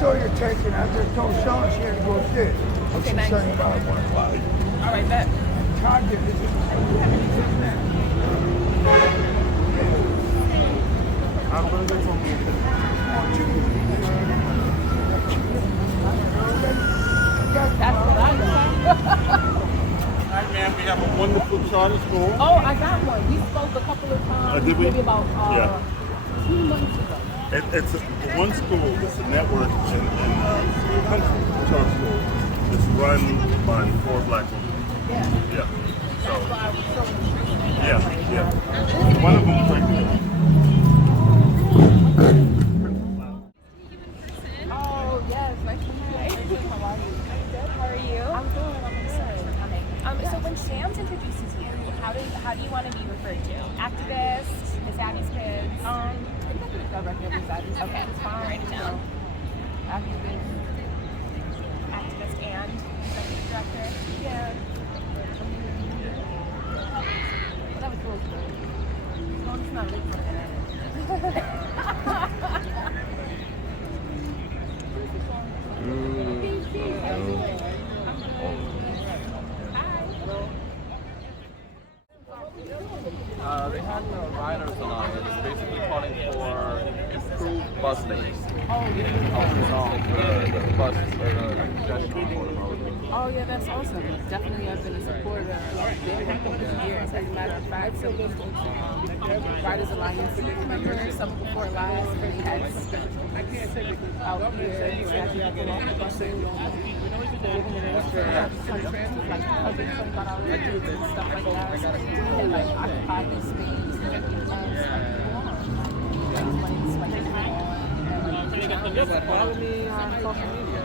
saw your text and I just told Sean she had to go upstairs. Okay, nice. Saying about 1 o'clock. All right, bet. Todd did this. I'm going to go from That's what I know. Hi, ma'am. We have a wonderful charter school. Oh, I got one. We spoke a couple of times, Did we? maybe about 2 months ago. It's one school. It's a network in country charter school. It's run by 4 black women. Yeah. Yeah. So, That's why I was so intrigued. yeah. One of them pregnant. Oh, yes. Nice to meet you. How are you? Good. How are you? I'm good. I'm excited for coming. So when Shams introduces you, how do you want to be referred to? Activist, Miss Abby's kids? Director of Miss Abby's. Okay, It's fine. write it down. Activist. Activist and executive director. Yeah. Well, that was cool. As long as it's not late for that. They had riders along. It's basically calling for improved bus lanes. Oh, yeah. The bus congestion. Oh, yeah, that's awesome. Definitely, I've been a supporter of their work over the years. As a matter of fact, some of the Riders Alliance members, some before last, really had out here, stacking up along the buses, giving it extra countries, like $125 and stuff like that. And like occupy this space. Follow me on social media.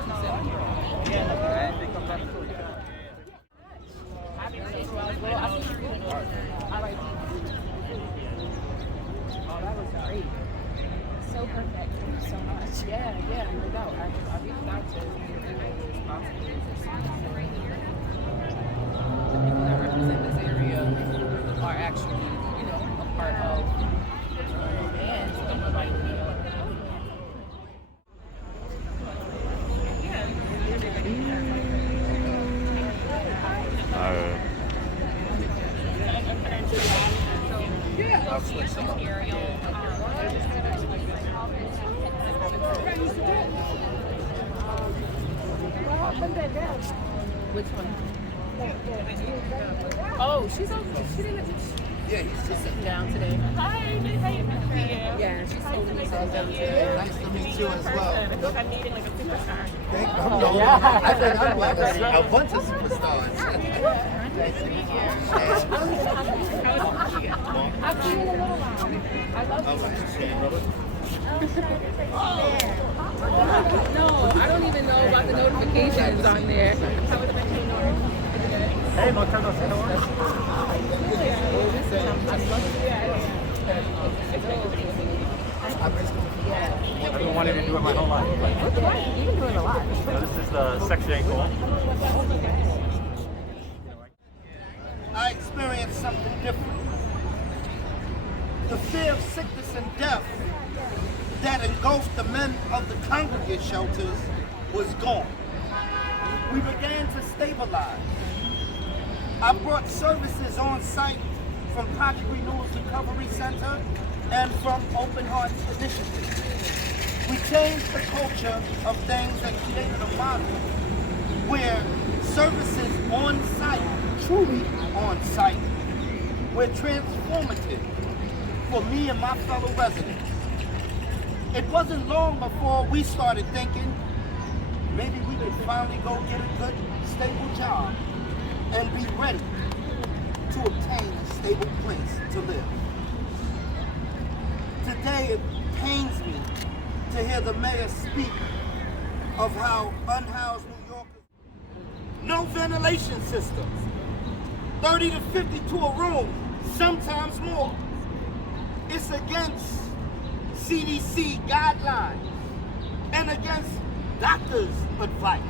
Oh, that was great. So perfect. Thank you so much. Yeah, no doubt. I reached out to the people that represent this area are actually, a part of Which one? Oh, she's okay. She didn't. Yeah, he's just sitting down today. Hi, how you doing? Yeah, she's told me so down today. Nice to meet you as well. I feel like I'm meeting like a superstar. Thank you. I think I'm like a bunch of superstars. Nice to meet you. I'll see you in a little while. I love you. No, I don't even know about the notifications on there. Hey, no, turn those I've been wanting to do it my whole life. You've been doing a lot. This is the section 8 goal. I experienced something different. The fear of sickness and death that engulfed the men of the congregate shelters was gone. We began to stabilize. I brought services on site from Project Renewal's Recovery Center and from Open Hearts Initiative. We changed the culture of things and created a model where services on site, truly on site, were transformative for me and my fellow residents. It wasn't long before we started thinking maybe we could finally go get a good, stable job and be ready to obtain a stable place to live. Today it pains me to hear the mayor speak of how unhoused New Yorkers, no ventilation systems, 30 to 50 to a room, sometimes more. It's against CDC guidelines and against doctors' advice.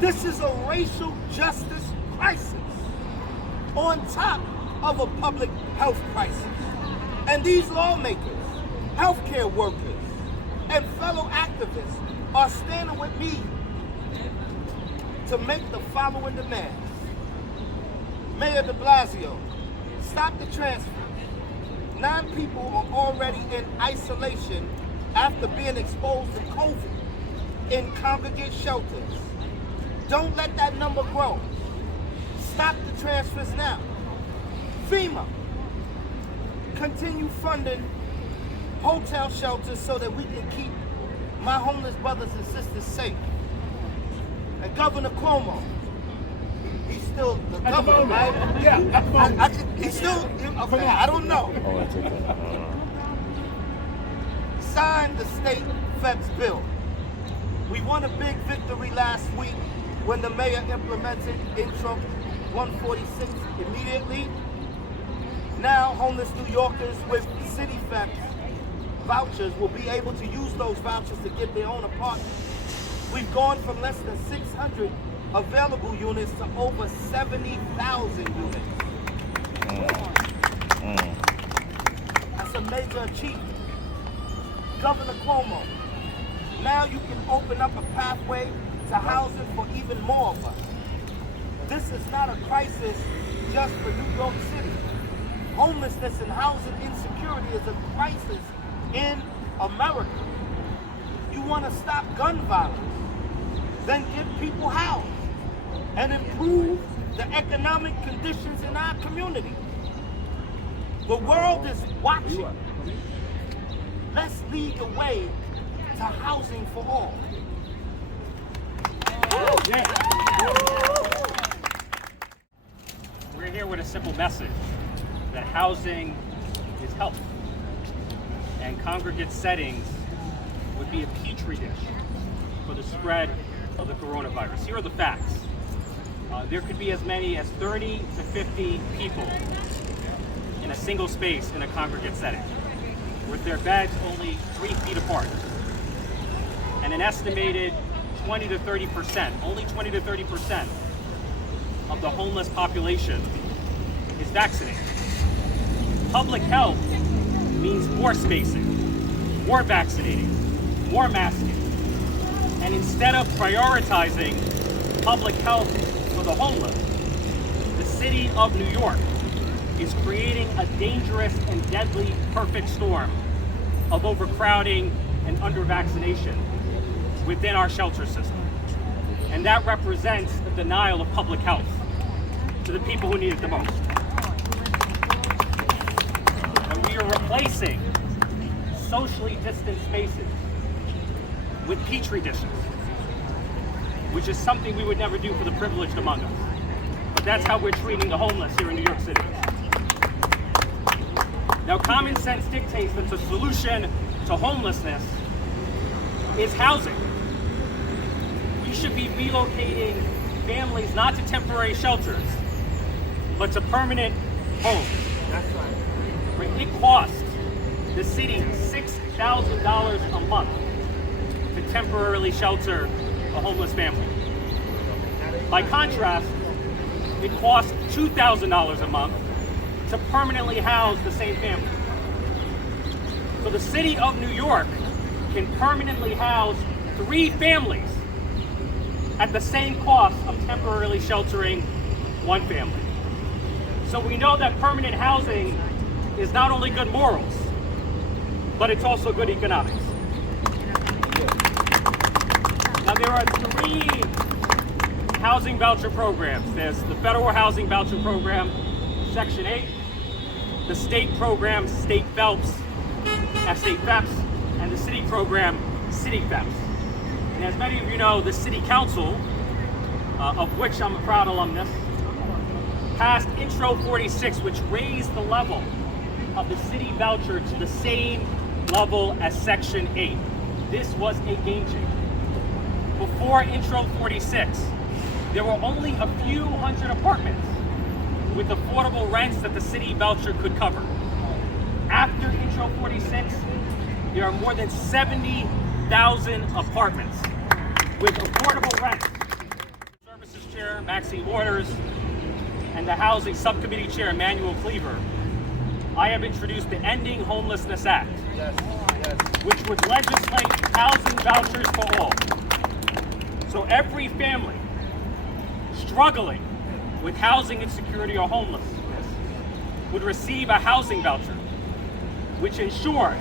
This is a racial justice crisis on top of a public health crisis. And these lawmakers, healthcare workers, and fellow activists are standing with me to make the following demands. Mayor de Blasio, stop the transfer. 9 people are already in isolation after being exposed to COVID in congregate shelters. Don't let that number grow. Stop the transfers now. FEMA, continue funding hotel shelters so that we can keep my homeless brothers and sisters safe. And Governor Cuomo, he's still the governor, right? Yeah, at the moment. He's still, okay, I don't know. Oh, that's okay. Signed the state FHEPS bill. We won a big victory last week when the mayor implemented Intro 146 immediately. Now homeless New Yorkers with city FHEPS vouchers will be able to use those vouchers to get their own apartment. We've gone from less than 600 available units to over 70,000 units. That's a major achievement. Governor Cuomo, now you can open up a pathway to housing for even more of us. This is not a crisis just for New York City. Homelessness and housing insecurity is a crisis in America. You want to stop gun violence, then get people housed and improve the economic conditions in our community. The world is watching. Let's lead the way to housing for all. We're here with a simple message that housing is health, and congregate settings would be a petri dish for the spread of the coronavirus. Here are the facts. There could be as many as 30 to 50 people in a single space in a congregate setting, with their beds only 3 feet apart. And an estimated 20 to 30%, only 20 to 30% of the homeless population is vaccinated. Public health means more spacing, more vaccinating, more masking. And instead of prioritizing public health for the homeless, the city of New York is creating a dangerous and deadly perfect storm of overcrowding and under-vaccination within our shelter system. And that represents a denial of public health to the people who need it the most. And we are replacing socially distant spaces with petri dishes, which is something we would never do for the privileged among us. But that's how we're treating the homeless here in New York City. Now, common sense dictates that the solution to homelessness is housing. We should be relocating families not to temporary shelters, but to permanent homes. That's right. It costs the city $6,000 a month to temporarily shelter a homeless family. By contrast, it costs $2,000 a month to permanently house the same family. So the city of New York can permanently house 3 families at the same cost of temporarily sheltering 1 family. So we know that permanent housing is not only good morals, but it's also good economics. Now there are 3 housing voucher programs. There's the Federal Housing Voucher Program, Section 8, the state program, State FHEPS, State FHEPS, and the city program, City FHEPS. And as many of you know, the City Council, of which I'm a proud alumnus, passed Intro 46, which raised the level of the city voucher to the same level as Section 8. This was a game changer. Before Intro 46, there were only a few hundred apartments with affordable rents that the city voucher could cover. After Intro 46, there are more than 70,000 apartments with affordable rents. Services Chair Maxine Waters and the Housing Subcommittee Chair Emmanuel Cleaver, I have introduced the Ending Homelessness Act, which would legislate housing vouchers for all. So every family struggling with housing insecurity or homelessness would receive a housing voucher, which ensures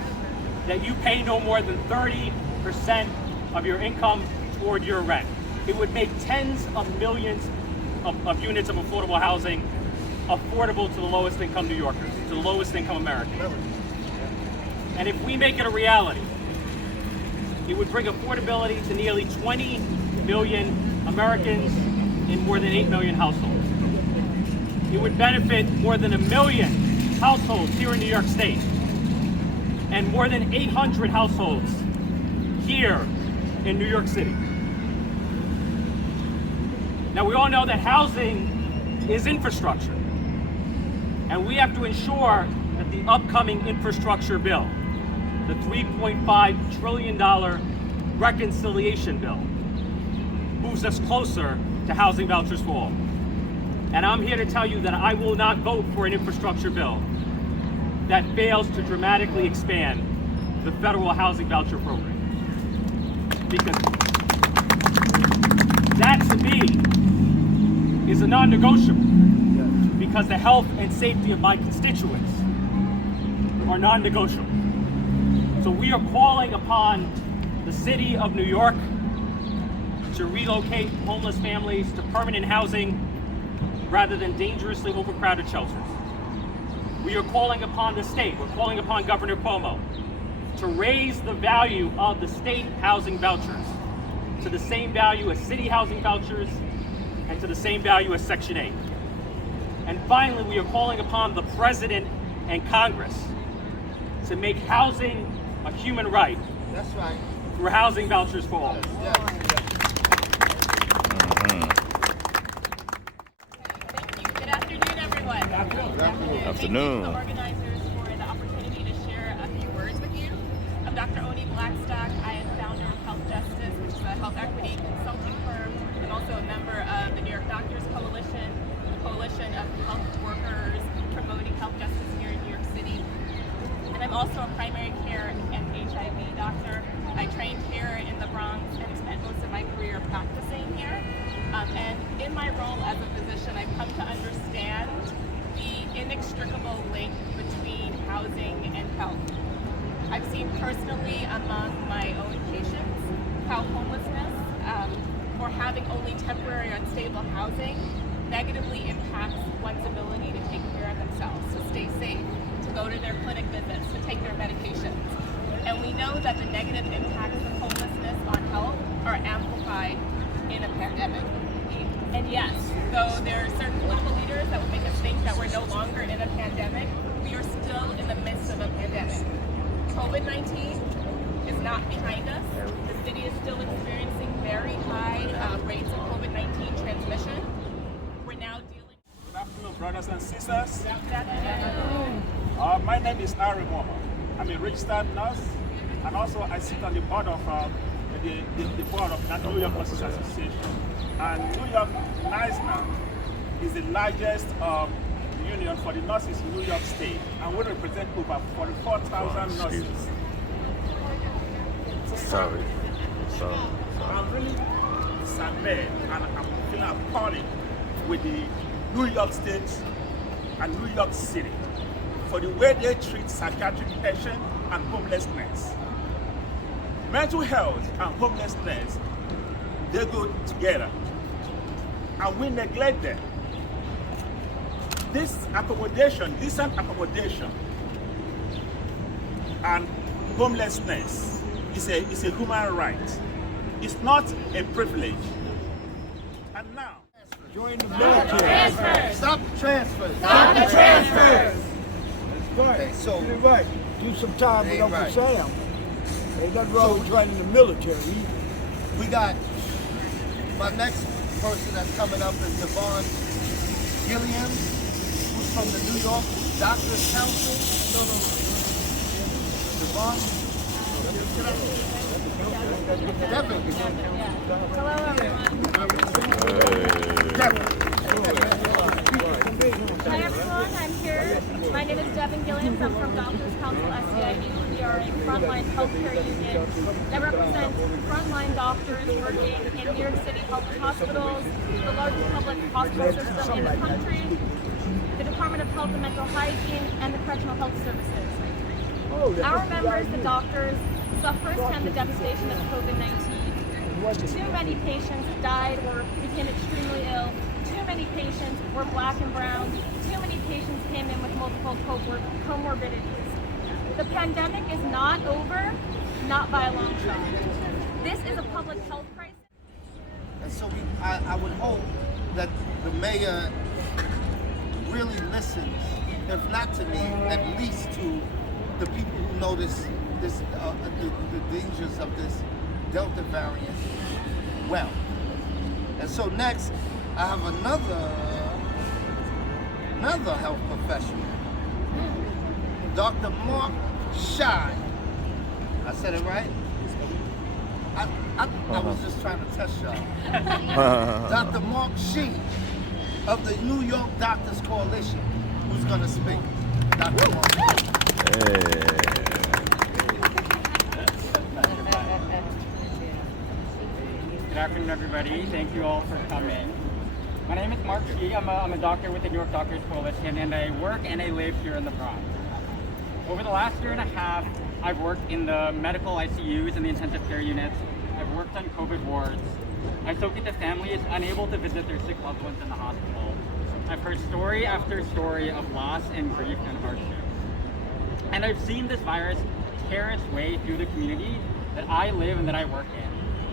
that you pay no more than 30% of your income toward your rent. It would make tens of millions of units of affordable housing affordable to the lowest income New Yorkers, to the lowest income Americans. And if we make it a reality, it would bring affordability to nearly 20 million Americans in more than 8 million households. It would benefit more than 1 million households here in New York State and more than 800 households here in New York City. Now, we all know that housing is infrastructure, and we have to ensure that the upcoming infrastructure bill, the $3.5 trillion reconciliation bill, moves us closer to housing vouchers for all. And I'm here to tell you that I will not vote for an infrastructure bill that fails to dramatically expand the federal housing voucher program. Because that, to me, is a non-negotiable. Because the health and safety of my constituents are non-negotiable. So we are calling upon the city of New York to relocate homeless families to permanent housing rather than dangerously overcrowded shelters. We are calling upon the state, we're calling upon Governor Cuomo to raise the value of the state housing vouchers to the same value as city housing vouchers and to the same value as Section 8. And finally, we are calling upon the President and Congress to make housing a human right. That's right. Through housing vouchers for all. Yeah. Thank you. Good afternoon, everyone. Good afternoon. Thank you to the organizers for the opportunity to share a few words with you. I'm DR.ONI BLACKSTOCK. I am founder of Health Justice, which is a health equity consulting firm, and also a member of the New York Doctors Coalition, the coalition of health workers promoting health justice here in New York City. And I'm also a primary care and HIV doctor. I trained here in the Bronx and spent most of my career practicing here. And in my role as a physician, I've come to understand the inextricable link between housing and health. I've seen personally among my own patients how homelessness or having only temporary unstable housing negatively impacts one's ability to take care of themselves, to stay safe, to go to their clinic visits, to take their medications. And we know that the negative impacts of homelessness on health are amplified in a pandemic. And yes, though there are certain political leaders that would make us think that we're no longer in a pandemic, we are still in the midst of a pandemic. COVID-19 is not behind us. The city is still experiencing very high rates of COVID-19 transmission. We're now dealing. Good afternoon, brothers and sisters. My name is MOMA. I'm a registered nurse, and also I sit on the board of the board of the New York Nurses Association. And New York NYSNA is the largest union for the nurses in New York State, and we represent over 44,000 nurses. Sorry. I'm really saddened and I'm feeling appalling with the New York State and New York City for the way they treat psychiatric patients and homelessness. Mental health and homelessness, they go together, and we neglect them. This accommodation, decent accommodation, and homelessness is a human right. It's not a privilege. And now, Join the military. Stop the transfers. Stop the transfers. That's right. Okay, so- You're right. Do some time with Ain't Uncle right. Sam. Ain't nothing wrong with joining the military. We got my next person that's coming up is DEVON GILLIAMS, who's from the New York Doctors Council. DEVON. Devin. Hello, everyone. Devin. Hi, everyone. I'm here. My name is Devin Gilliams. I'm from Doctors Council SEIU. We are a doctors working in New York City public hospitals, the largest public hospital system in the country, the Department of Health and Mental Hygiene, and the Correctional Health Services. Our members, the doctors, saw firsthand the devastation of COVID-19. Too many patients died or became extremely ill. Too many patients were black and brown. Too many patients came in with multiple comorbidities. The pandemic is not over, not by a long shot. This is a public health crisis. And so I would hope that the mayor really listens, if not to me, at least to the people who notice this, the dangers of this Delta variant well. And so next, I have another health professional, Dr. Mark Shine. I said it right? I was just trying to test y'all. Dr. Mark Sheen of the New York Doctors Coalition, who's gonna speak. Dr. Mark. Good afternoon, everybody. Thank you all for coming. My name is Mark Shee. I'm a doctor with the New York Doctors Coalition, and I work and I live here in the Bronx. Over the last year and a half, I've worked in the medical ICUs and the intensive care units. I've worked on COVID wards. I've spoken to families unable to visit their sick loved ones in the hospital. I've heard story after story of loss and grief and hardship. And I've seen this virus tear its way through the community that I live and that I work in,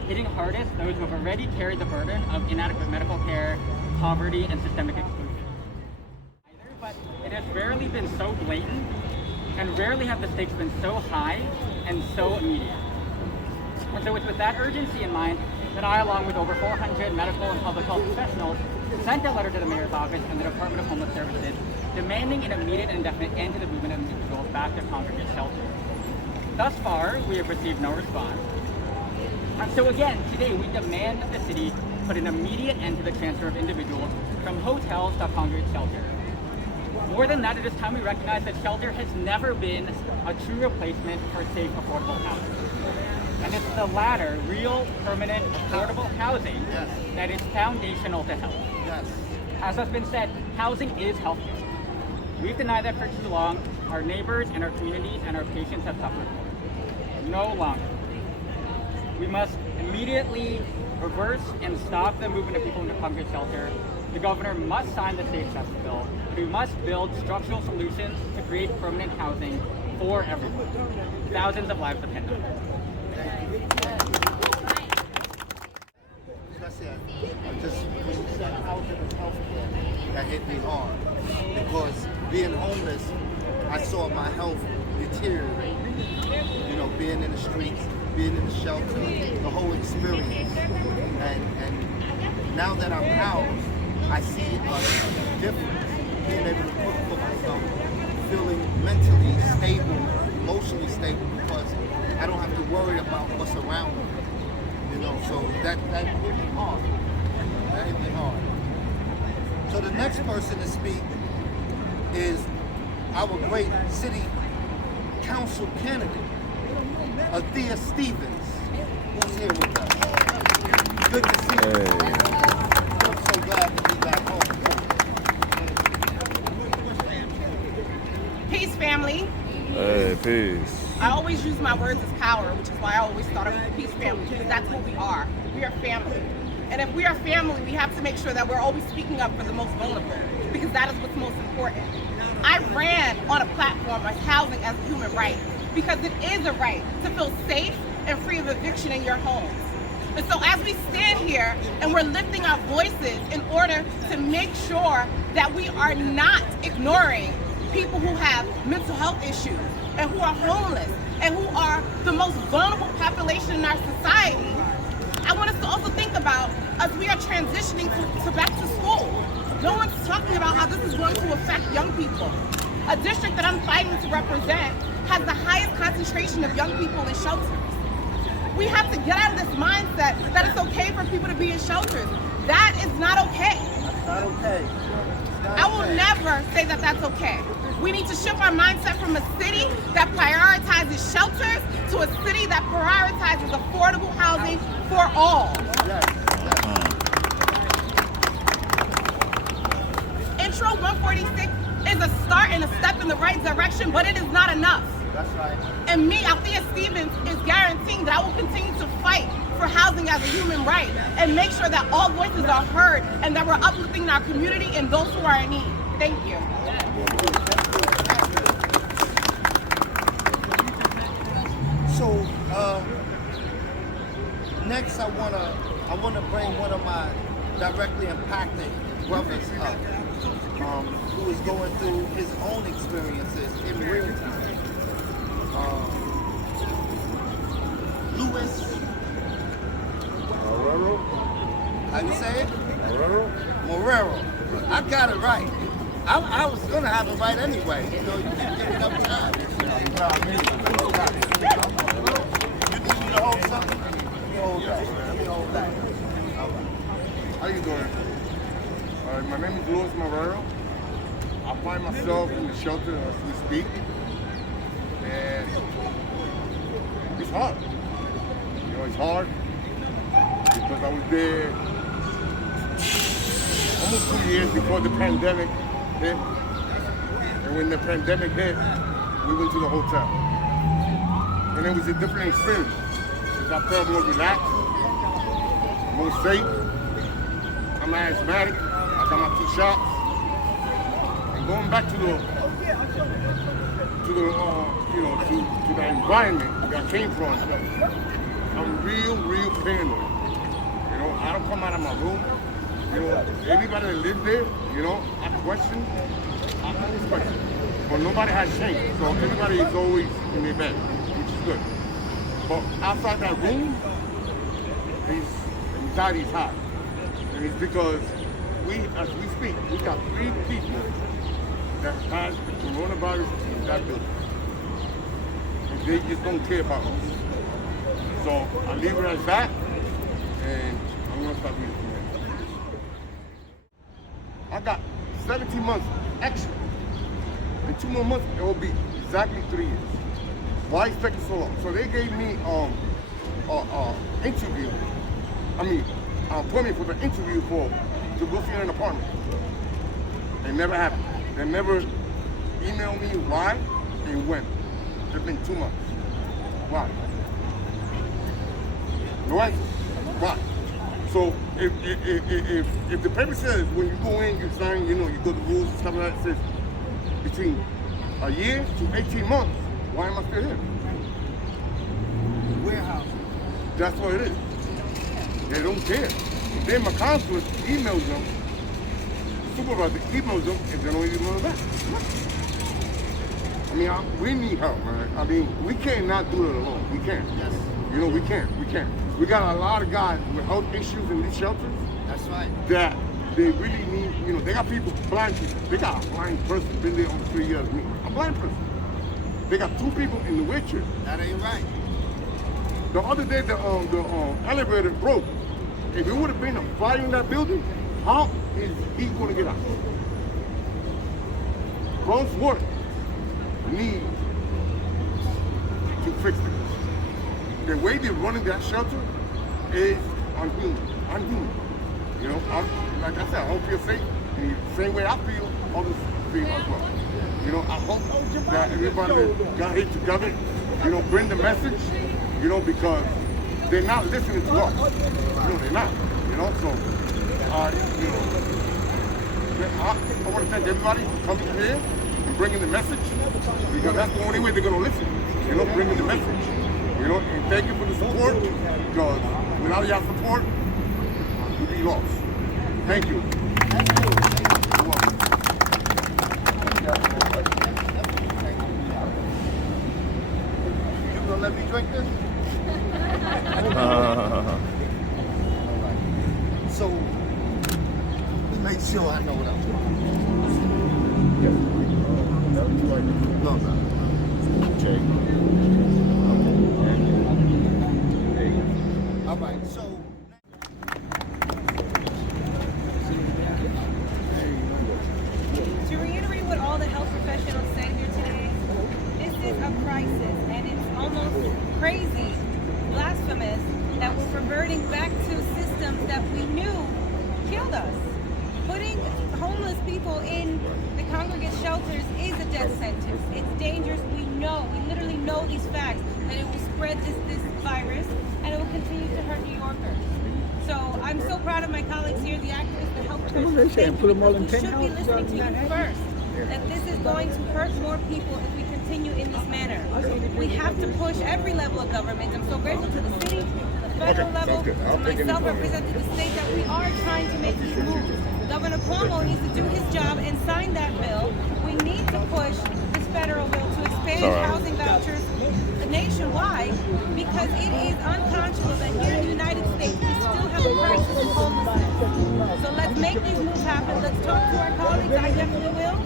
hitting hardest those who have already carried the burden of inadequate medical care, poverty, and systemic exclusion. But it has rarely been so blatant, and rarely have the stakes been so high and so immediate. And so it's with that urgency in mind that I, along with over 400 medical and public health professionals, sent a letter to the mayor's office and the Department of Homeless Services demanding an immediate and indefinite end to the movement of individuals back to congregate shelters. Thus far, we have received no response. And so again, today we demand that the city put an immediate end to the transfer of individuals from hotels to congregate shelters. More than that, it is time we recognize that shelter has never been a true replacement for safe, affordable housing. And it's the latter, real, permanent, affordable housing, that is foundational to health. As has been said, housing is healthcare. We've denied that for too long. Our neighbors and our communities and our patients have suffered for it. No longer. We must immediately reverse and stop the movement of people into congregate shelter. The governor must sign the Safe Steps bill. We must build structural solutions to create permanent housing for everyone. Thousands of lives depend on it. Just when you said housing and healthcare, that hit me hard. Because being homeless, I saw my health deteriorate. You know, being in the streets, being in the shelter, the whole experience. And now that I'm housed, I see a difference. Being able to cook for myself, feeling mentally stable, emotionally stable, because I don't have to worry about what's around me. You know, so that hit me hard. That hit me hard. So the next person to speak is our great city council candidate, ALTHEA Stevens, who's here with us. Good to see you. I'm so glad to be back home. Peace, family. Hey, peace. I always use my words as power, which is why I always thought of the peace family, because that's what we are. We are family. And if we are family, we have to make sure that we're always speaking up for the most vulnerable, because that is what's most important. I ran on a platform as housing as a human right, because it is a right to feel safe and free of eviction in your homes. And so as we stand here and we're lifting our voices in order to make sure that we are not ignoring people who have mental health issues and who are homeless and who are the most vulnerable population in our society, I want us to also think about as we are transitioning to back to school. No one's talking about how this is going to affect young people. A district that I'm fighting to represent has the highest concentration of young people in shelters. We have to get out of this mindset that it's okay for people to be in shelters. That is not okay. That's not okay. I will never say that that's okay. We need to shift our mindset from a city that prioritizes shelters to a city that prioritizes affordable housing for all. Intro 146 is a start and a step in the right direction, but it is not enough. That's right. And me, Althea Stevens, is guaranteeing that I will continue to fight for housing as a human right and make sure that all voices are heard and that we're uplifting our community and those who are in need. Thank you. So next I wanna bring one of my directly impacted brothers up, who is going through his own experiences in real time. Louis Morero. How you say it? Morero. Morero. I got it right. I was gonna have it right anyway. You know, you keep giving up time. You need me to hold something? Let me hold that. Let me hold that. All right. How you doing? My name is Louis Morero. I find myself in the shelter as we speak, and it's hard. You know, it's hard because I was there almost 2 years before the pandemic hit, and when the pandemic hit, we went to the hotel, and it was a different experience because I felt more relaxed, more safe. I'm asthmatic. I got my 2 shots. And going back to the environment that I came from, I'm real paranoid. You know, I don't come out of my room. You know, anybody that lives there, you know, I always question. But nobody has changed. So everybody is always in their bed, which is good. But outside that room, anxiety is high. And it's because as we speak, we got 3 people that has the coronavirus in that building. And they just don't care about us. So I leave it as that, and I'm gonna start reading from there. I got 17 months extra. In 2 more months, it will be exactly 3 years. Why expect it so long? So they gave me interview. Put me for the interview to go see an apartment. It never happened. They never emailed me why and when. It's been 2 months. Why? No answer. Why? So if the paper says when you go in, you sign, you know, you go to rules and stuff like that, it says between a year to 18 months, why am I still here? Warehouse. That's what it is. They don't care. Then my counselor emails them, supervisor emails them, and they don't even know that. I mean, we need help, man. I mean, we cannot do it alone. We can't. Yes. You know, we can't. We got a lot of guys with health issues in these shelters. That's right. That they really need, you know, they got people, blind people. They got a blind person, been there almost 3 years, me. A blind person. They got 2 people in the wheelchair. That ain't right. The other day, the elevator broke. If it would have been a fire in that building, how is he going to get out? Bronx Water needs to fix it. The way they're running that shelter is unhuman. You know, like I said, I don't feel safe. And the same way I feel, others feel as well. You know, I hope that everybody that got here together, you know, bring the message, you know, because they're not listening to us. You know, they're not. You know, so, you know, I want to thank everybody for coming here and bringing the message, because that's the only way they're going to listen. You know, bringing the message. You know, and thank you for the support, because without your support, we'd be lost. Thank you. You're welcome. You gonna let me drink this? So, make sure I know what I'm doing. No. Okay. All right, so. To reiterate what all the health professionals crisis, and it's almost crazy, blasphemous, that we're reverting back to systems that we knew killed us. Putting homeless people in the congregate shelters is a death sentence. It's dangerous. We know, we literally know these facts, that it will spread this virus, and it will continue to hurt New Yorkers. So I'm so proud of my colleagues here, the activists, the health professionals. We should be listening to you first. That this is going to hurt more people if we continue in this manner. We have to push every level of government. I'm so grateful to the city, to the federal level, to myself representing the state, that we are trying to make these moves. Governor Cuomo needs to do his job and sign that bill. We need to push this federal bill to expand housing vouchers nationwide, because it is unconscionable that here in the United States we still have a crisis of homelessness. So let's make these moves happen. Let's talk to our colleagues. I definitely will.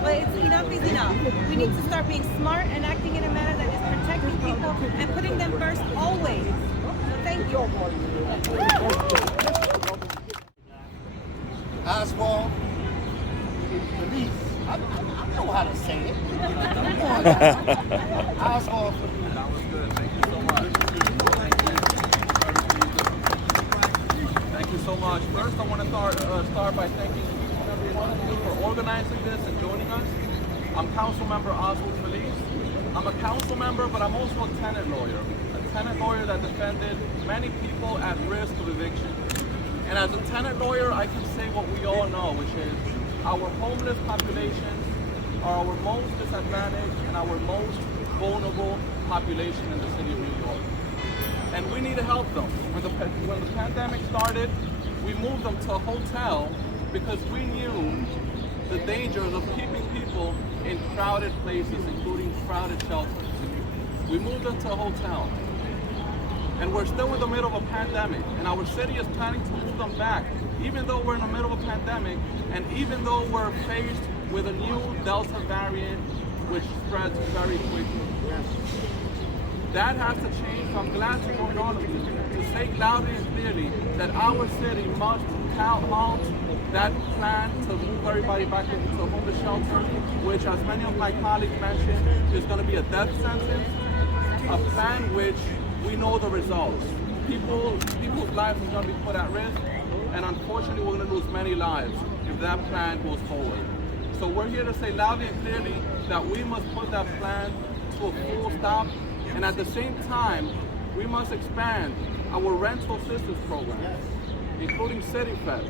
But enough is enough. We need to start being smart and acting in a manner that is protecting people and putting them first always. So thank you. Oswald, police. I know how to say it. Oswald. That was good. Thank you so much. Thank you so much. First, I want to start by thanking every one of you for organizing this and joining us. I'm Council Member Oswald Feliz. I'm a council member, but I'm also a tenant lawyer. A tenant lawyer that defended many people at risk of eviction. And as a tenant lawyer, I can say what we all know, which is our homeless populations are our most disadvantaged and our most vulnerable population in the city of New York. And we need to help them. When the pandemic started, we moved them to a hotel because we knew the dangers of keeping people in crowded places, including crowded shelters. We moved them to a hotel. And we're still in the middle of a pandemic, and our city is planning to move them back, even though we're in the middle of a pandemic, and even though we're faced with a new Delta variant, which spreads very quickly. That has to change, so I'm glad to join all of you to say loudly and clearly that our city must halt that plan to move everybody back into homeless shelters, which, as many of my colleagues mentioned, is going to be a death sentence, a plan which we know the results. People's lives are going to be put at risk, and unfortunately we're going to lose many lives if that plan goes forward. So we're here to say loudly and clearly that we must put that plan to a full stop, and at the same time, we must expand our rental assistance program, including city FHEPS,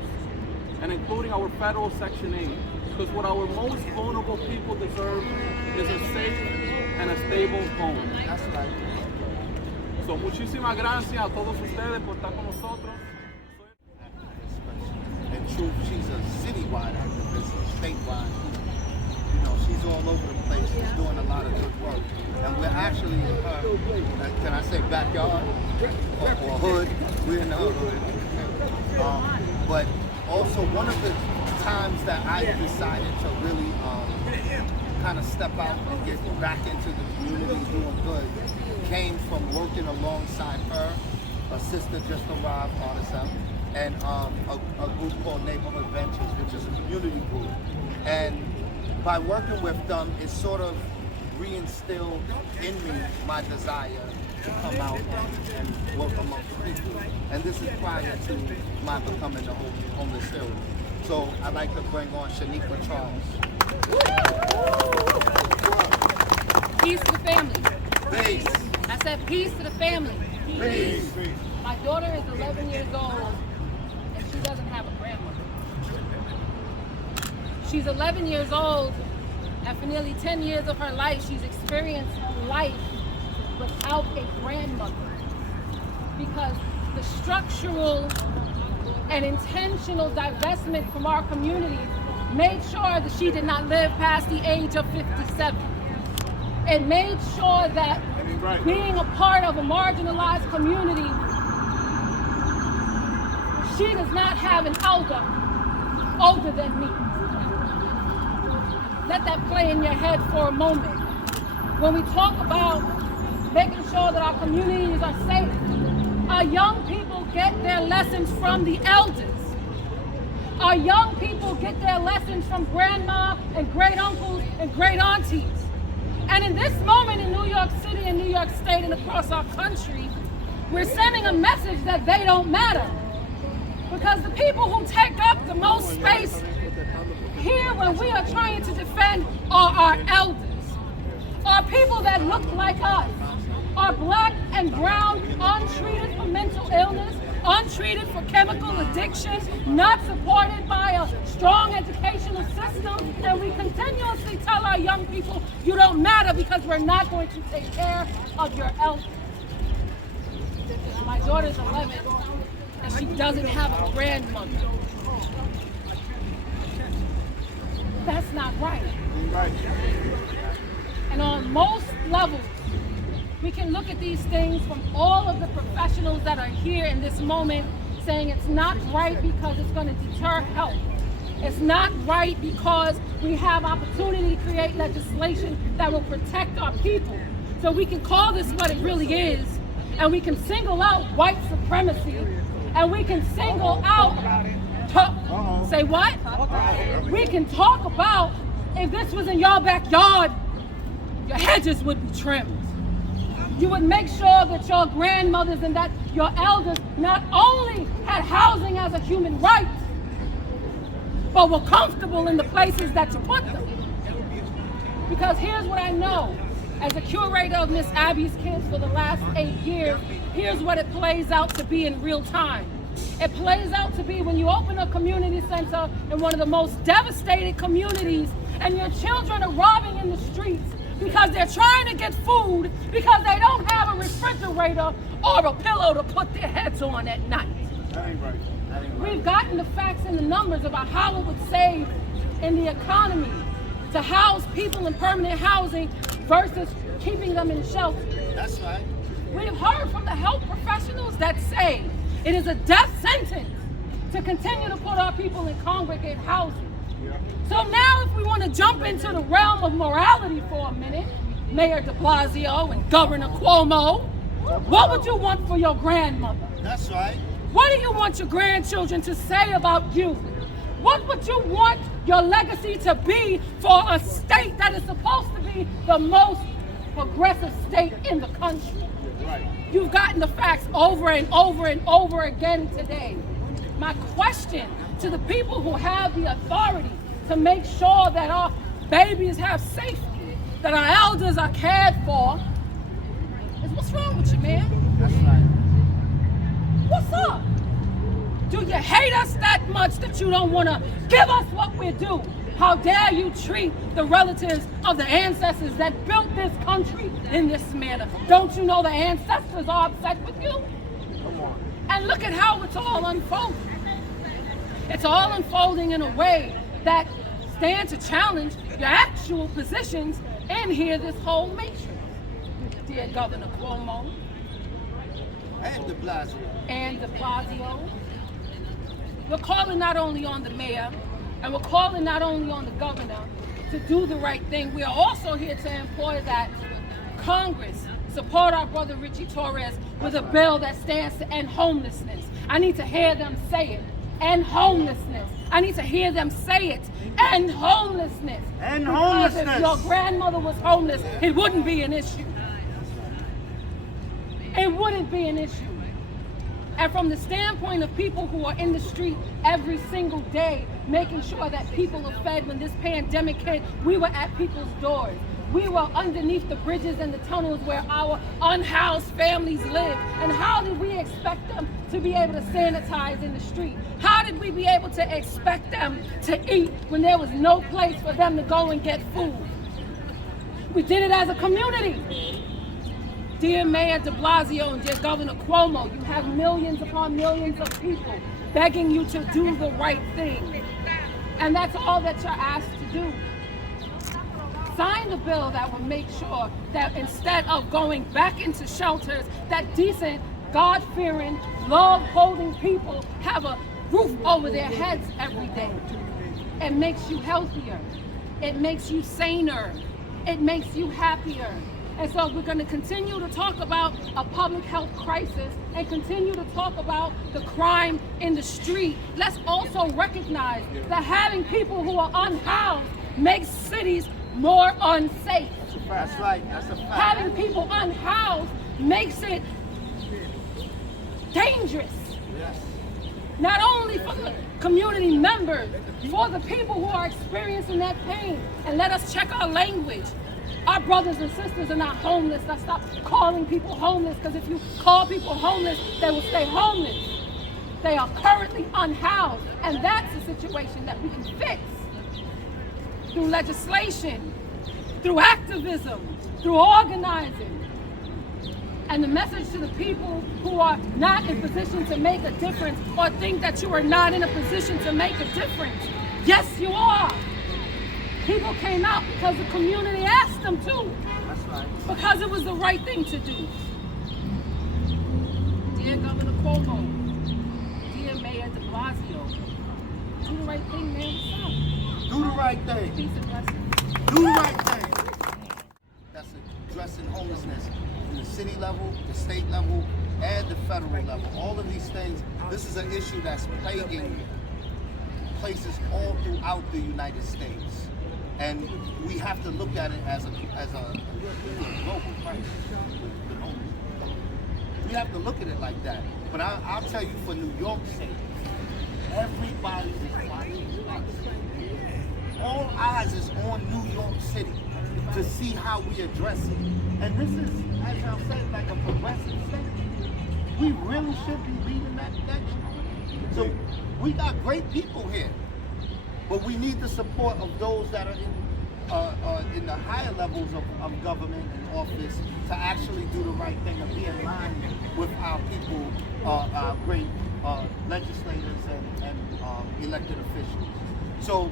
and including our federal Section 8, because what our most vulnerable people deserve is a safe and a stable home. That's right. So, muchísimas gracias a todos ustedes por estar con nosotros. In truth, she's a citywide activist, statewide. You know, she's all over the place. She's doing a lot of good work. And we're actually in her, can I say backyard or hood? We're in the hood. But also one of the times that I decided to really kind of step out and get back into the community doing good came from working alongside her. A sister just arrived on herself, and a group called Neighborhood Ventures, which is a community group. And by working with them, it sort of reinstilled in me my desire to come out and work amongst people. And this is prior to my becoming a homeless hero. So I'd like to bring on Shaniqua Charles. Peace to the family. Peace. I said peace to the family. Peace. My daughter is 11 years old and she doesn't have a grandmother. She's 11 years old, and for nearly 10 years of her life, she's experienced life without a grandmother, because the structural and intentional divestment from our community made sure that she did not live past the age of 57. It made sure that being a part of a marginalized community, she does not have an elder older than me. Let that play in your head for a moment. When we talk about making sure that our communities are safe, our young people get their lessons from the elders. Our young people get their lessons from grandma and great uncles and great aunties. And in this moment in New York City and New York State and across our country, we're sending a message that they don't matter. Because the people who take up the most space here when we are trying to defend are our elders, are people that look like us, are black and brown, untreated for mental illness, untreated for chemical addiction, not supported by a strong educational system, and we continuously tell our young people, you don't matter because we're not going to take care of your elders. My daughter's 11, and she doesn't have a grandmother. That's not right. And on most levels, we can look at these things from all of the professionals that are here in this moment saying it's not right because it's going to deter health. It's not right because we have opportunity to create legislation that will protect our people. So we can call this what it really is, and we can single out white supremacy, and we can single out, say what? We can talk about if this was in your backyard, your hedges would be trimmed. You would make sure that your grandmothers and that your elders not only had housing as a human right, but were comfortable in the places that you put them. Because here's what I know, as a curator of Miss Abby's kids for the last 8 years, here's what it plays out to be in real time. It plays out to be when you open a community center in one of the most devastated communities and your children are robbing in the streets because they're trying to get food because they don't have a refrigerator or a pillow to put their heads on at night. That ain't right. We've gotten the facts and the numbers about how it would save in the economy to house people in permanent housing versus keeping them in shelter. That's right. We've heard from the health professionals that say it is a death sentence to continue to put our people in congregate housing. So now if we want to jump into the realm of morality for a minute, Mayor de Blasio and Governor Cuomo, what would you want for your grandmother? That's right. What do you want your grandchildren to say about you? What would you want your legacy to be for a state that is supposed to be the most progressive state in the country? You've gotten the facts over and over and over again today. My question to the people who have the authority to make sure that our babies have safety, that our elders are cared for, is what's wrong with you, man? That's right. What's up? Do you hate us that much that you don't want to give us what we're due? How dare you treat the relatives of the ancestors that built this country in this manner? Don't you know the ancestors are upset with you? Come on. And look at how it's all unfolding. It's all unfolding in a way that stand to challenge your actual positions in here, this whole matrix. Dear Governor Cuomo. And de Blasio. And de Blasio. We're calling not only on the mayor, and we're calling not only on the governor to do the right thing, we are also here to employ that Congress support our brother Richie Torres with a bill that stands to end homelessness. I need to hear them say it. End homelessness. I need to hear them say it. End homelessness. End because homelessness. if your grandmother was homeless, it wouldn't be an issue. It wouldn't be an issue. And from the standpoint of people who are in the street every single day, making sure that people are fed when this pandemic hit, we were at people's doors. We were underneath the bridges and the tunnels where our unhoused families live. And how did we expect them to be able to sanitize in the street? How did we be able to expect them to eat when there was no place for them to go and get food? We did it as a community. Dear Mayor de Blasio and dear Governor Cuomo, you have millions upon millions of people begging you to do the right thing. And that's all that you're asked to do. Sign the bill that will make sure that instead of going back into shelters, that decent, God-fearing, love-holding people have a roof over their heads every day. It makes you healthier. It makes you saner. It makes you happier. And so we're going to continue to talk about a public health crisis and continue to talk about the crime in the street. Let's also recognize that having people who are unhoused makes cities more unsafe. That's a fact. That's right. That's a fact. Having people unhoused makes it dangerous. Yes. Not only for the community members, for the people who are experiencing that pain. And let us check our language. Our brothers and sisters are not homeless. Let's stop calling people homeless, because if you call people homeless, they will stay homeless. They are currently unhoused, and that's a situation that we can fix through legislation, through activism, through organizing. And the message to the people who are not in position to make a difference or think that you are not in a position to make a difference. Yes, you are. People came out because the community asked them to. That's right. Because it was the right thing to do. Dear Governor Cuomo, dear Mayor de Blasio, do the right thing, man. Stop. Do the right thing. Peace and blessings. Do the right thing. That's addressing homelessness from the city level, the state level, and the federal level. All of these things, this is an issue that's plaguing places all throughout the United States. And we have to look at it as a global crisis. We have to look at it like that. But I'll tell you, for New York's sake, everybody is watching us. All eyes is on New York City to see how we address it. And this is, as I said, like a progressive state. We really should be leading that direction. So we got great people here, but we need the support of those that are in the higher levels of government and office to actually do the right thing and be in line with our people, our great legislators and elected officials. So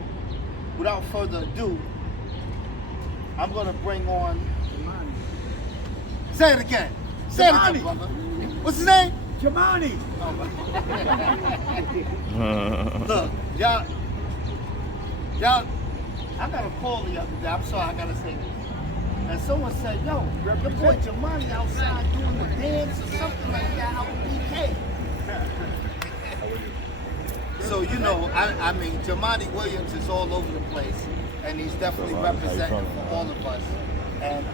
without further ado, I'm going to bring on JUMAANE. Say it again. Say it again, brother. What's his name? JUMAANE. Look, y'all, I got a call the other day. I'm sorry, I got to say this. And someone said, yo, your boy JUMAANE outside doing the dance or something like that out in BK. So, you know, I mean, JUMAANE Williams is all over the place, and he's definitely representing for all of us. And,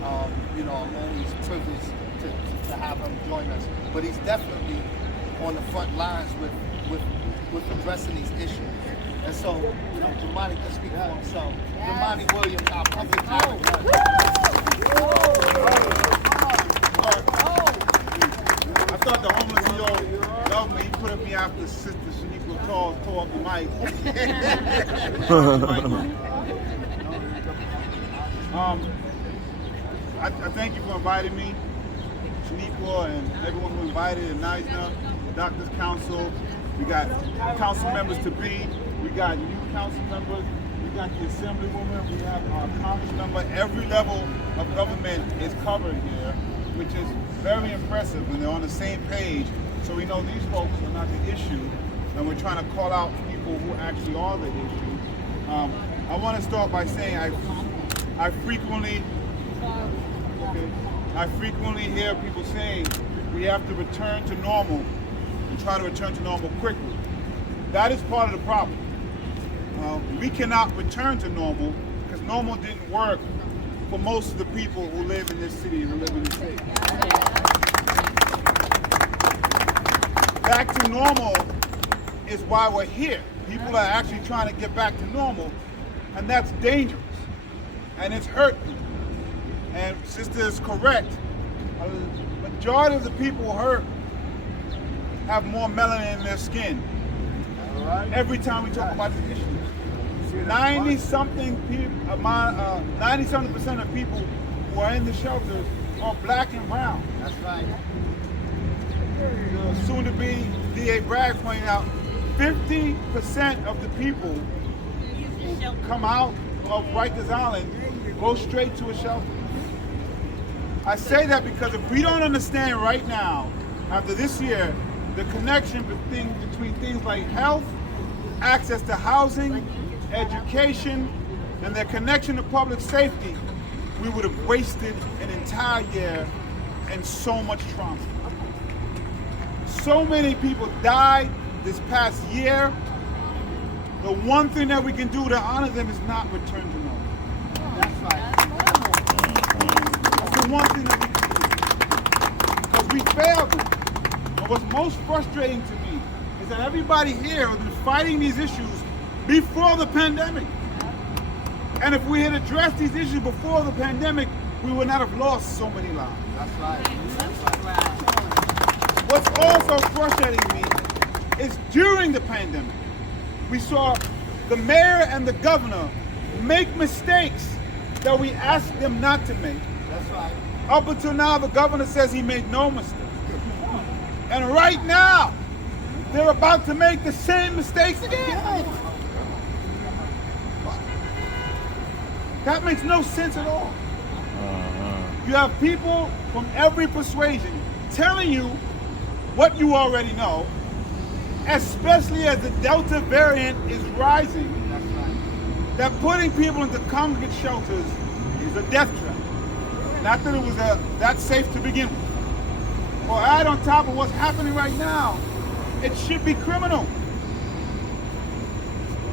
you know, I'm always privileged to have him join us. But he's definitely on the front lines with addressing these issues. And so, you know, JUMAANE can speak for himself. JUMAANE Williams, our public advocate. I thought the homeless CEO loved me. He put me after Sister Shaniqua tore up the mic. I thank you for inviting me, Shaniqua, and everyone who invited, and NYSNA, the Doctors Council. We got council members to be. We got new council members. We got the Assemblywoman. We have our Congress member. Every level of government is covered here, which is very impressive, and they're on the same page. So we know these folks are not the issue, and we're trying to call out people who actually are the issue. I want to start by saying I frequently hear people saying we have to return to normal and try to return to normal quickly. That is part of the problem. We cannot return to normal because normal didn't work for most of the people who live in this city and who live in this state. Back to normal is why we're here. People are actually trying to get back to normal, and that's dangerous, and it's hurting. And Sister is correct. A majority of the people hurt have more melanin in their skin. Every time we talk about this issue, 90-something percent of people who are in the shelters are black and brown. That's right. Soon-to-be DA Bragg pointed out, 50% of the people who come out of Rikers Island go straight to a shelter. I say that because if we don't understand right now, after this year, the connection between things like health, access to housing, education, and their connection to public safety, we would have wasted an entire year and so much trauma. So many people died this past year. The one thing that we can do to honor them is not return to normal. That's right. the one thing that we can do. Because we failed them. And what's most frustrating to me is that everybody here has been fighting these issues before the pandemic. And if we had addressed these issues before the pandemic, we would not have lost so many lives. That's right. What's also frustrating me is during the pandemic, we saw the mayor and the governor make mistakes that we asked them not to make. That's right. Up until now, the governor says he made no mistakes. And right now, they're about to make the same mistakes again. That makes no sense at all. You have people from every persuasion telling you what you already know, especially as the Delta variant is rising, that putting people into congregate shelters is a death trap. Not that it was that safe to begin with. Or add on top of what's happening right now, it should be criminal.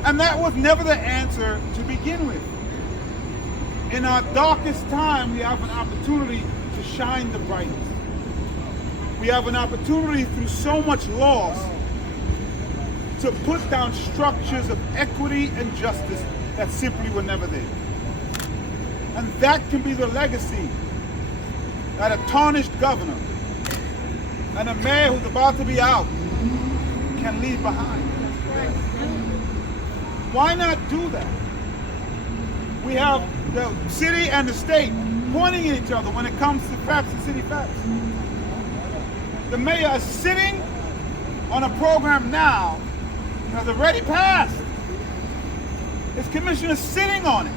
And that was never the answer to begin with. In our darkest time, we have an opportunity to shine the brightest. We have an opportunity through so much loss to put down structures of equity and justice that simply were never there. And that can be the legacy that a tarnished governor and a mayor who's about to be out can leave behind. Why not do that? We have the city and the state pointing at each other when it comes to FHEPS and city FHEPS. The mayor is sitting on a program now that has already passed. His commissioner is sitting on it,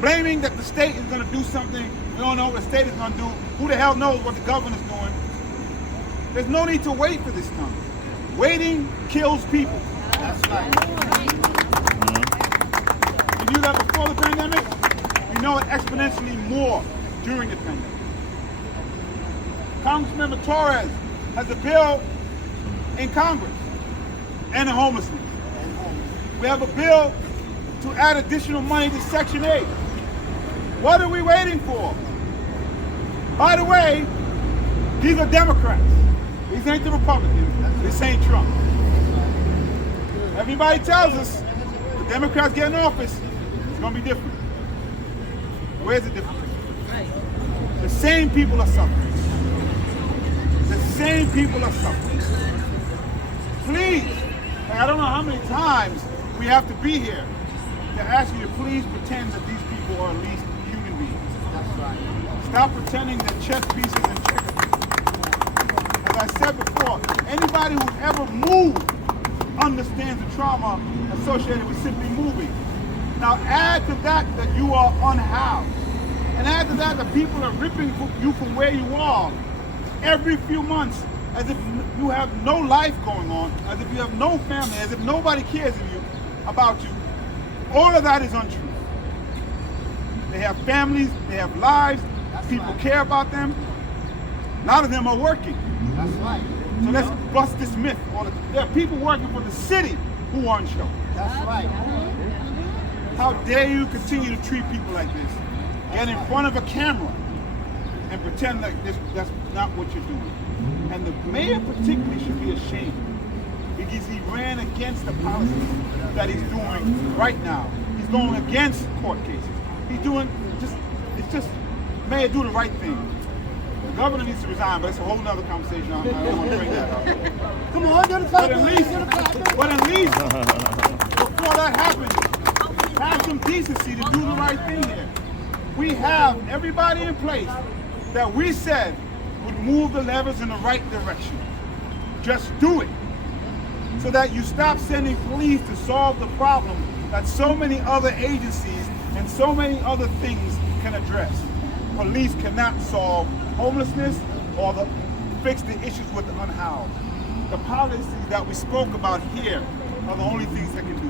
blaming that the state is going to do something. We don't know what the state is going to do. Who the hell knows what the governor's doing? There's no need to wait for this time. Waiting kills people. That's right. You knew that before the pandemic, you know it exponentially more during the pandemic. Congressmember TORRES has a bill in Congress and homelessness. We have a bill to add additional money to Section 8. What are we waiting for? By the way, these are Democrats. These ain't the Republicans. This ain't Trump. Everybody tells us the Democrats get in office, it's going to be different. Where's the difference? The same people are suffering. The same people are suffering. Please, I don't know how many times we have to be here to ask you to please pretend that these people are at least human beings. That's right. Stop pretending that chess pieces and checkers. As I said before, anybody who's ever moved understands the trauma associated with simply moving. Now add to that you are unhoused. And add to that people are ripping you from where you are every few months as if you have no life going on, as if you have no family, as if nobody cares about you. All of that is untrue. They have families, they have lives, people care about them. A lot of them are working. That's right. So let's bust this myth. There are people working for the city who aren't sheltered. That's right. How dare you continue to treat people like this? Get in front of a camera and pretend like that's not what you're doing. And the mayor particularly should be ashamed because he ran against the policies that he's doing right now. He's going against court cases. He's doing mayor, do the right thing. The governor needs to resign, but it's a whole nother conversation. I don't want to bring that up. Come on, do the clap. But at least before that happens, have some decency to do the right thing here. We have everybody in place that we said would move the levers in the right direction. Just do it. So that you stop sending police to solve the problem that so many other agencies and so many other things can address. Police cannot solve homelessness or fix the issues with the unhoused. The policies that we spoke about here are the only things that can do